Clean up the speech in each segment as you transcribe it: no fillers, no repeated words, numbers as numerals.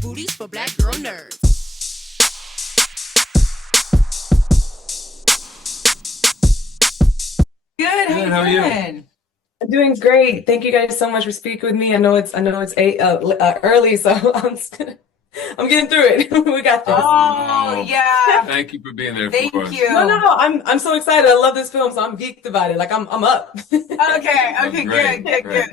booties for black girl nerds. Good. How are you doing? I'm doing great. Thank you guys so much for speaking with me. I know it's early, so I'm getting through it. We got this. Oh, yeah. Thank you for being there Thank for us. you. No, I'm so excited. I love this film, so I'm geeked about it. Like I'm up. Okay, Great, good. great.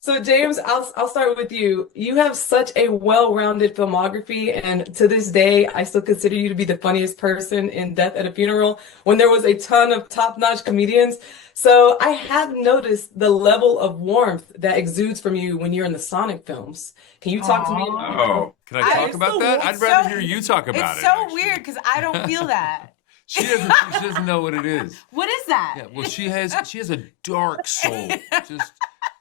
So James, I'll start with you. You have such a well-rounded filmography, and to this day, I still consider you to be the funniest person in Death at a Funeral when there was a ton of top-notch comedians. So I have noticed the level of warmth that exudes from you when you're in the Sonic films. Can you talk to me about Oh, can I talk It's about so- that? I'd it's rather so- hear you talk about It's it. so actually. weird because I don't feel that. She doesn't know what it is. What is that? Yeah, well, she has a dark soul.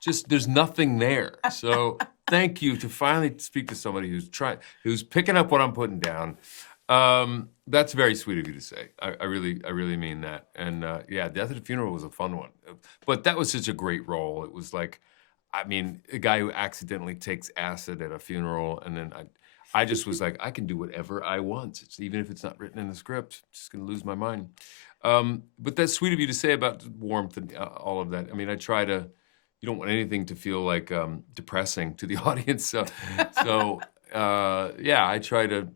Just there's nothing there. So thank you to finally speak to somebody who's picking up what I'm putting down. That's very sweet of you to say. I really mean that. And yeah, Death at a Funeral was a fun one. But that was such a great role. It was like, I mean, a guy who accidentally takes acid at a funeral, and then I just was like, I can do whatever I want. Even if it's not written in the script, I'm just gonna lose my mind. But that's sweet of you to say about warmth and all of that. I mean, you don't want anything to feel like depressing to the audience. So yeah, I try to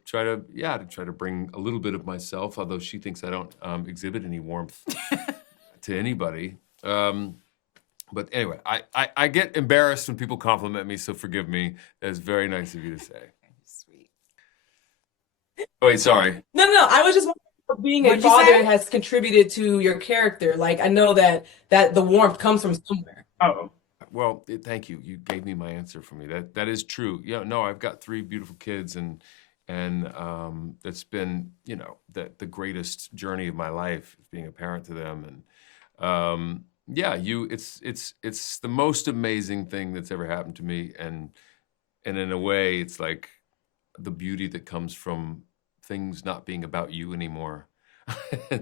bring a little bit of myself, although she thinks I don't exhibit any warmth to anybody. But anyway, I get embarrassed when people compliment me, so forgive me. That's very nice of you to say. Sweet. Oh, wait, sorry. No. I was just wondering if being a What'd you father say? has contributed to your character. Like I know that the warmth comes from somewhere. Oh. Well, thank you. You gave me my answer for me. That is true. Yeah, no, I've got 3 beautiful kids, and that's been, the greatest journey of my life, being a parent to them. And yeah, it's the most amazing thing that's ever happened to me, and in a way, it's like the beauty that comes from things not being about you anymore.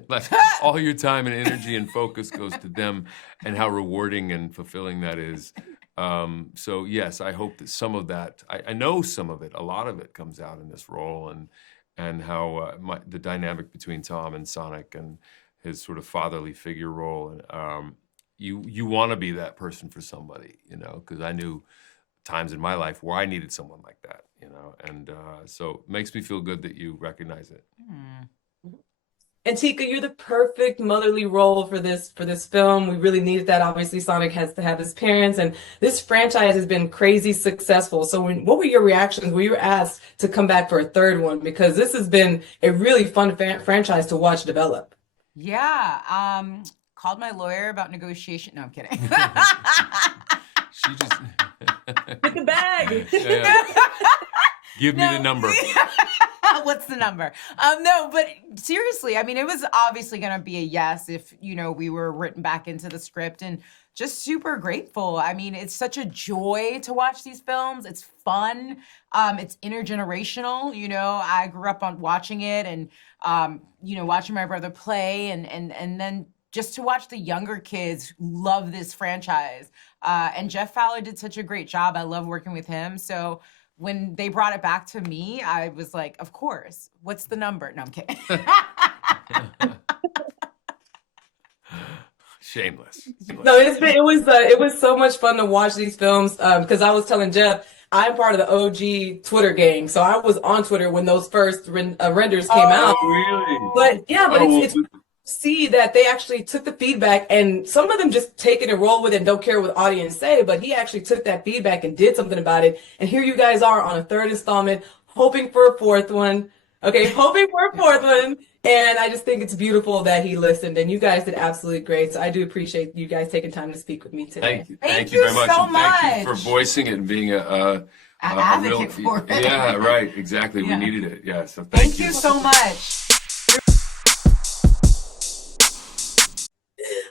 Like all your time and energy and focus goes to them, and how rewarding and fulfilling that is. So yes, I hope that some of that, I know some of it, a lot of it comes out in this role, and how the dynamic between Tom and Sonic and his sort of fatherly figure role. And you want to be that person for somebody, because I knew times in my life where I needed someone like that, and so it makes me feel good that you recognize it. And Tika, you're the perfect motherly role for this film. We really needed that. Obviously, Sonic has to have his parents, and this franchise has been crazy successful. So, what were your reactions when you were asked to come back for a third one? Because this has been a really fun franchise to watch develop. Yeah. Called my lawyer about negotiation. No, I'm kidding. She just Get the bag. Yeah. Give me the number. What's the number? No, but seriously, I mean, it was obviously going to be a yes if, we were written back into the script, and just super grateful. I mean, it's such a joy to watch these films. It's fun. It's intergenerational. I grew up on watching it, and, watching my brother play, and then just to watch the younger kids love this franchise. And Jeff Fowler did such a great job. I love working with him. So when they brought it back to me, I was like, of course. What's the number? No, I'm kidding. Shameless. No, it was so much fun to watch these films because I was telling Jeff I'm part of the OG Twitter gang, so I was on Twitter when those first renders came out. Really? But yeah, but Oh, it's see that they actually took the feedback, and some of them just take it and roll with it and don't care what the audience say, but he actually took that feedback and did something about it. And here you guys are on a 3rd installment, hoping for a 4th one. Okay, hoping for a 4th one. And I just think it's beautiful that he listened, and you guys did absolutely great. So I do appreciate you guys taking time to speak with me today. Thank you. Thank you very you much. so And thank you for much. voicing it and being a advocate for it. Yeah, right. Exactly. Yeah. We needed it. Yeah. So Thank you so much.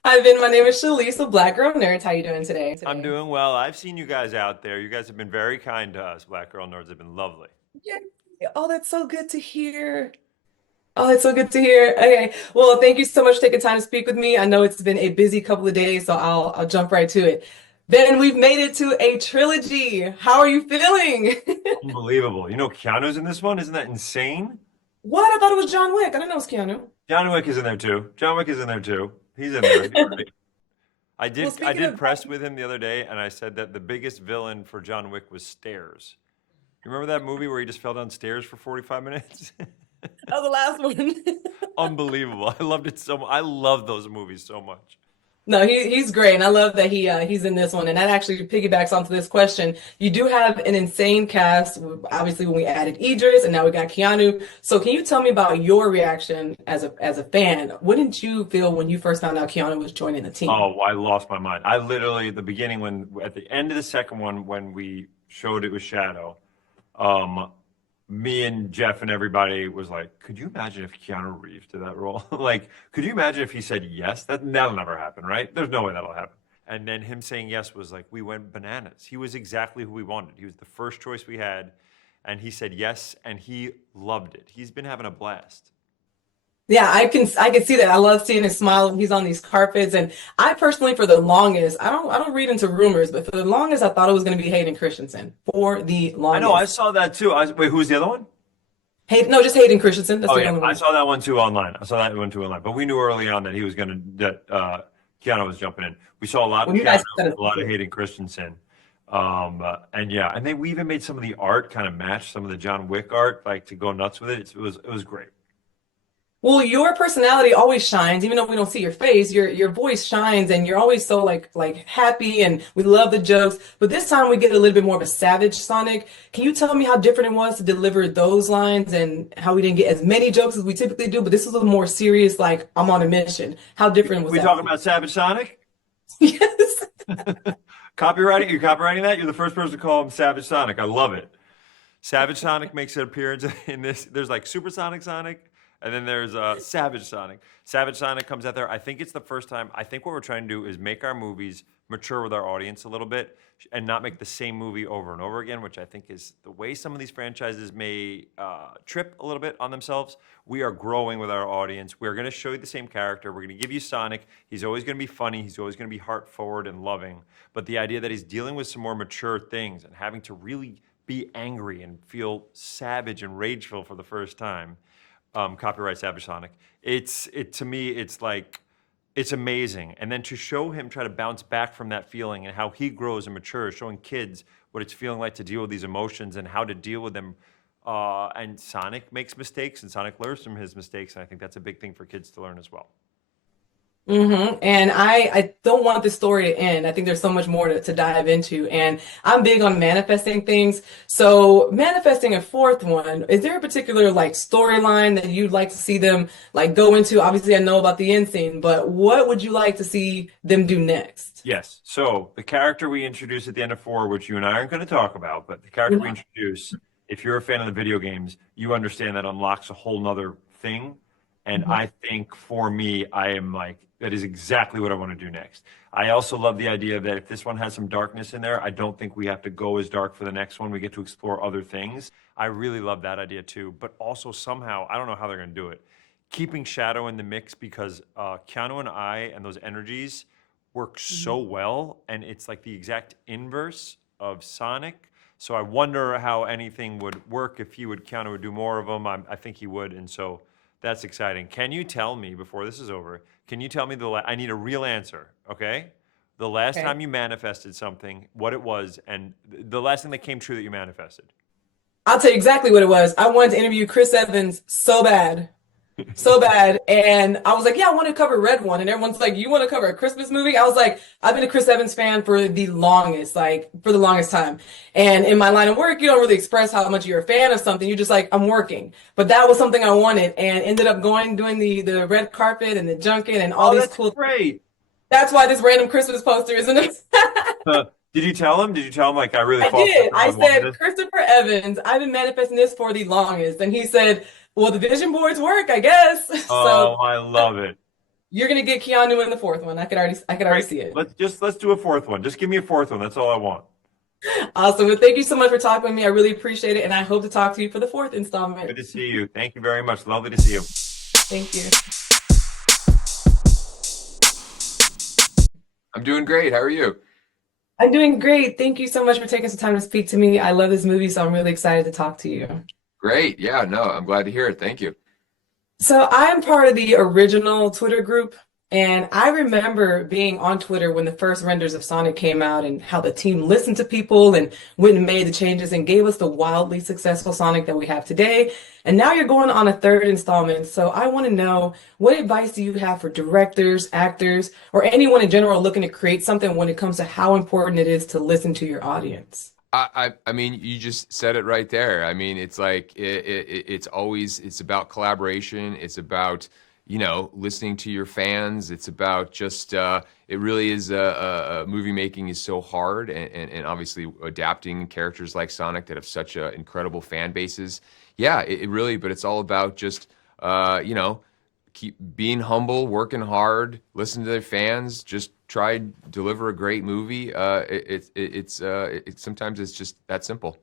Hi, Ben. My name is Chalice of Black Girl Nerds. How you doing today? I'm doing well. I've seen you guys out there. You guys have been very kind to us. Black Girl Nerds have been lovely. Yeah. Oh, that's so good to hear. Oh, that's so good to hear. Okay. Well, thank you so much for taking time to speak with me. I know it's been a busy couple of days, so I'll jump right to it. Ben, we've made it to a trilogy. How are you feeling? Unbelievable. You know, Keanu's in this one. Isn't that insane? What? I thought it was John Wick. I didn't know it was Keanu. John Wick is in there too. John Wick is in there too. He's in there. He's great. I Well, did I speaking did of press with him the other day, and I said that the biggest villain for John Wick was stairs. You remember that movie where he just fell down stairs for 45 minutes? oh, the last one. Unbelievable. I loved it so much. I love those movies so much. No, he's great, and I love that he's in this one. And that actually piggybacks onto this question. You do have an insane cast. Obviously, when we added Idris, and now we got Keanu. So, can you tell me about your reaction as a fan? What did you feel when you first found out Keanu was joining the team? Oh, I lost my mind. I literally at the beginning at the end of the second one when we showed it was Shadow, me and Jeff and everybody was like, could you imagine if Keanu Reeves did that role? Like, could you imagine if he said yes? That'll never happen, right? There's no way that'll happen. And then him saying yes was like, we went bananas. He was exactly who we wanted. He was the first choice we had, and he said yes, and he loved it. He's been having a blast. Yeah, I can see that. I love seeing his smile when he's on these carpets. And I personally, for the longest, I don't read into rumors, but for the longest, I thought it was going to be Hayden Christensen. For the I know, I longest, saw that too. Wait, who's the other one? No, just Hayden Christensen. That's Oh the yeah, only I one. saw that one too online. I saw that one too online. But we knew early on that Keanu was jumping in. We saw a lot of When you guys Keanu, said it, a lot of Hayden Christensen. And yeah, and then we even made some of the art kind of match some of the John Wick art, like to go nuts with it. It was great. well, your personality always shines, even though we don't see your face. Your voice shines, and you're always so like happy, and we love the jokes. But this time we get a little bit more of a savage Sonic. Can you tell me how different it was to deliver those lines, and how we didn't get as many jokes as we typically do? But this was a more serious, like I'm on a mission. How different was We that talking for about Savage Sonic? you? Yes. Copywriting? You're copywriting that? You're the first person to call him Savage Sonic. I love it. Savage Sonic makes an appearance in this. There's like Supersonic Sonic, and then there's Savage Sonic. Savage Sonic comes out there. I think it's the first time. I think what we're trying to do is make our movies mature with our audience a little bit and not make the same movie over and over again, which I think is the way some of these franchises may trip a little bit on themselves. We are growing with our audience. We're going to show you the same character. We're going to give you Sonic. He's always going to be funny. He's always going to be heart forward and loving. But the idea that he's dealing with some more mature things and having to really be angry and feel savage and rageful for the first time. Copyright Savage Sonic. To me, it's like, it's amazing. And then to show him try to bounce back from that feeling and how he grows and matures, showing kids what it's feeling like to deal with these emotions and how to deal with them. And Sonic makes mistakes and Sonic learns from his mistakes. And I think that's a big thing for kids to learn as well. And I don't want this story to end. I think there's so much more to dive into. And I'm big on manifesting things. So manifesting a fourth one, is there a particular like storyline that you'd like to see them like go into? Obviously, I know about the end scene, but what would you like to see them do next? Yes. So the character we introduce at the end of 4, which you and I aren't going to talk about, but the character we introduce, if you're a fan of the video games, you understand that unlocks a whole nother thing. And I think for me, I am like, that is exactly what I want to do next. I also love the idea that if this one has some darkness in there, I don't think we have to go as dark for the next one. We get to explore other things. I really love that idea too. But also somehow, I don't know how they're going to do it, keeping Shadow in the mix because Keanu and I and those energies work so well. And it's like the exact inverse of Sonic. So I wonder how anything would work if Keanu would do more of them. I think he would. And so that's exciting. Can you tell me, before this is over, can you tell me I need a real answer, okay? The last Okay. time you manifested something, what it was, and the last thing that came true that you manifested. I'll tell you exactly what it was. I wanted to interview Chris Evans so bad. So bad. And I was like, yeah, I want to cover Red One. And everyone's like, you want to cover a Christmas movie? I was like, I've been a Chris Evans fan for the longest time. And in my line of work, you don't really express how much you're a fan of something. You're just like, I'm working. But that was something I wanted and ended up doing the red carpet and the junket and all these that's cool. great. That's why this random Christmas poster isn't it? Did you tell him? Did you tell him like I really I thought did. I wanted said, this? Christopher Evans, I've been manifesting this for the longest. And he said, well, the vision boards work, I guess. Oh, So I love it. you're gonna get Keanu in the fourth one. I could already see it. Let's do a fourth one. Just give me a fourth one. That's all I want. Awesome. Well, thank you so much for talking with me. I really appreciate it, and I hope to talk to you for the fourth Good installment. to see you. Thank you very much. Lovely to see you. Thank you. I'm doing great. How are you? I'm doing great. Thank you so much for taking some time to speak to me. I love this movie, so I'm really excited to talk to you. Great. Yeah, no, I'm glad to hear it. Thank you. So I'm part of the original Twitter group, and I remember being on Twitter when the first renders of Sonic came out and how the team listened to people and went and made the changes and gave us the wildly successful Sonic that we have today. And now you're going on a third installment. So I want to know, what advice do you have for directors, actors, or anyone in general looking to create something when it comes to how important it is to listen to your audience? I mean, you just said it right there. I mean, it's like it's always it's about collaboration. It's about listening to your fans. It's about just it really is movie making is so hard, and obviously adapting characters like Sonic that have such incredible fan bases. Yeah, it really, but it's all about just keep being humble, working hard, listen to their fans, just try and deliver a great movie. Sometimes it's just that simple.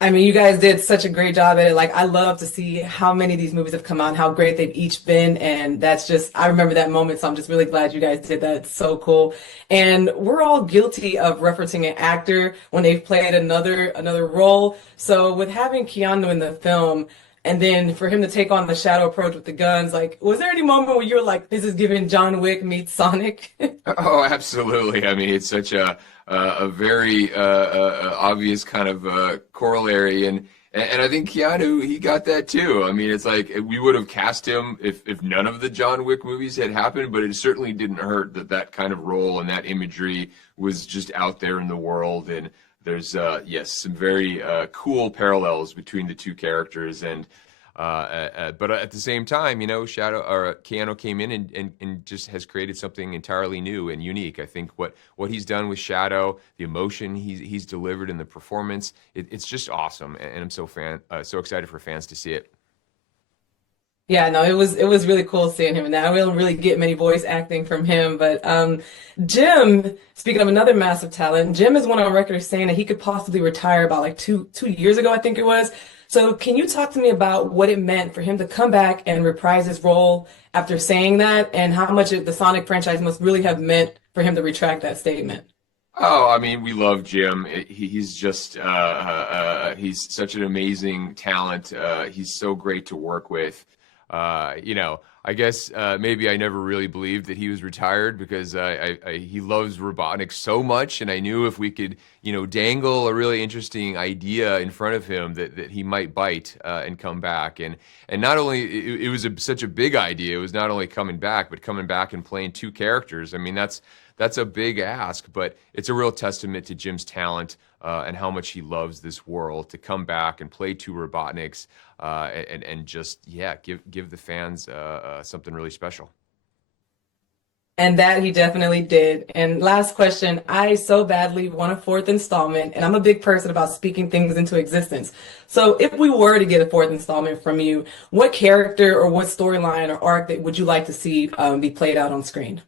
I mean, you guys did such a great job at it. Like, I love to see how many of these movies have come out and how great they've each been. And that's just, I remember that moment. So I'm just really glad you guys did that. It's so cool. And we're all guilty of referencing an actor when they've played another role. So with having Keanu in the film, and then for him to take on the shadow approach with the guns, like, was there any moment where you were like, this is giving John Wick meets Sonic? Oh, absolutely. I mean, it's such a very obvious kind of corollary, and I think Keanu, he got that too. I mean, it's like we would have cast him if none of the John Wick movies had happened, but it certainly didn't hurt that kind of role and that imagery was just out there in the world. And there's yes, some very cool parallels between the two characters, and but at the same time, Keanu came in and just has created something entirely new and unique. I think what he's done with Shadow, the emotion he's delivered in the performance, it's just awesome, and I'm so excited for fans to see it. Yeah, no, it was really cool seeing him in that. We don't really get many voice acting from him, but Jim, speaking of another massive talent, Jim is one on record as saying that he could possibly retire about like two years ago, I think it was. So can you talk to me about what it meant for him to come back and reprise his role after saying that, and how much the Sonic franchise must really have meant for him to retract that statement? Oh, I mean, we love Jim. He's just he's such an amazing talent. He's so great to work with. I guess maybe I never really believed that he was retired because he loves Robotnik so much, and I knew if we could, dangle a really interesting idea in front of him that he might bite and come back. And not only it was such a big idea, it was not only coming back, but coming back and playing two characters. I mean, that's a big ask, but it's a real testament to Jim's talent and how much he loves this world to come back and play two Robotniks and just give the fans something really special. And that he definitely did. And last question, I so badly want a fourth installment, and I'm a big person about speaking things into existence. So if we were to get a fourth installment from you, what character or what storyline or arc that would you like to see be played out on screen?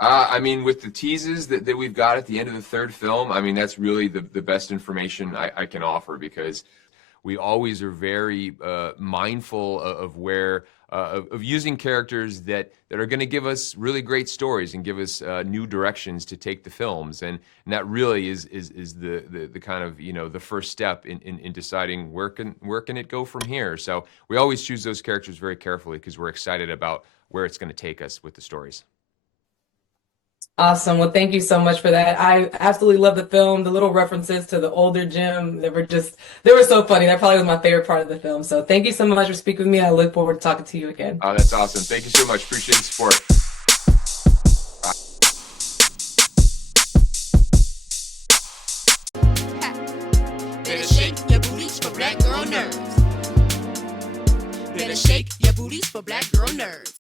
I mean, with the teases that we've got at the end of the third film, I mean, that's really the best information I can offer, because we always are very mindful of where of using characters that are going to give us really great stories and give us new directions to take the films, and that really is the kind of the first step in deciding where can it go from here. So we always choose those characters very carefully because we're excited about where it's going to take us with the stories. Awesome. Well, thank you so much for that. I absolutely love the film. The little references to the older Jim, they were so funny. That probably was my favorite part of the film. So thank you so much for speaking with me. I look forward to talking to you again. Oh, that's awesome. Thank you so much. Appreciate the support. Better shake your booties for black girl nerves. Better shake your booties for black girl nerves.